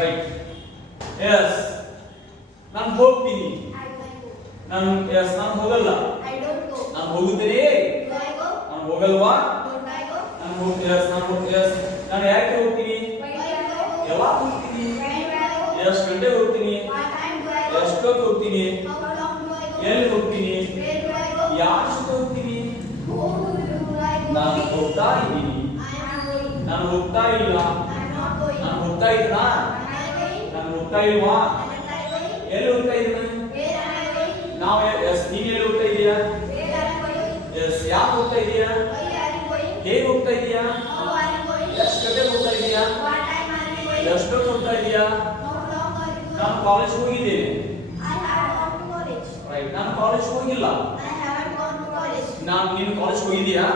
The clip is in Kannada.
ರೈಟ್. ಎಸ್ ನಾನು ಹೋಗ್ತೀನಿ. ನಾನು ಎಸ್ ನಾನು ಹೋಗಲ್ಲ. ನಾನು ಹೋಗುತ್ತೇನೆ. ನಾನು ಹೋಗಲ್ವಾ? ನಾನು ನಾನು ಯಾಕೆ ಹೋಗ್ತೀನಿ? ಯಾವಾಗ ಹೋಗ್ತೀನಿ? ಎಷ್ಟು ಗಂಟೆಗೆ ಹೋಗ್ತೀನಿ? ಎಷ್ಟೊತ್ತು ಹೋಗ್ತೀನಿ? ಎಲ್ಲಿ ಹೋಗ್ತೀನಿ? ಯಾರ ಜೊತೆ ಹೋಗ್ತೀನಿ? ನಾನು ಹೋಗ್ತಾ ಇದ್ದೀನಿ. ನಾನು ಹೋಗ್ತಾ ಇಲ್ಲ. ನಾನು ಹೋಗ್ತಾ ಇದ್ದೀನಾ? ನಾನು ಹೋಗ್ತಾ ಇಲ್ವಾ? ಎಲ್ಲಿ ಹೋಗ್ತಾ ಇದ್ದೀನಿ? ನಾವು ಎಸ್ ನೀನು ಎಲ್ಲಿ ಹೋಗ್ತಾ ಇದೀಯಾ? ಎಸ್ ಯಾಕೆ ಹೋಗ್ತಾ ಇದೀಯಾ? ಹೇಗೆ ಹೋಗ್ತಾ ಇದೀಯಾ? ಎಷ್ಟು ಗಂಟೆಗೆ ಹೋಗ್ತಾ ಇದೀಯಾ? ಎಷ್ಟೊತ್ತು ಹೋಗ್ತಾ ಇದೀಯಾ? ನಾನು ಕಾಲೇಜ್ ಹೋಗಿದ್ದೇನೆ. ರೈಟ್. ನಾನು ಕಾಲೇಜ್ ಹೋಗಿಲ್ಲ. ನೀನು ಕಾಲೇಜ್ ಹೋಗಿದೀಯಾ?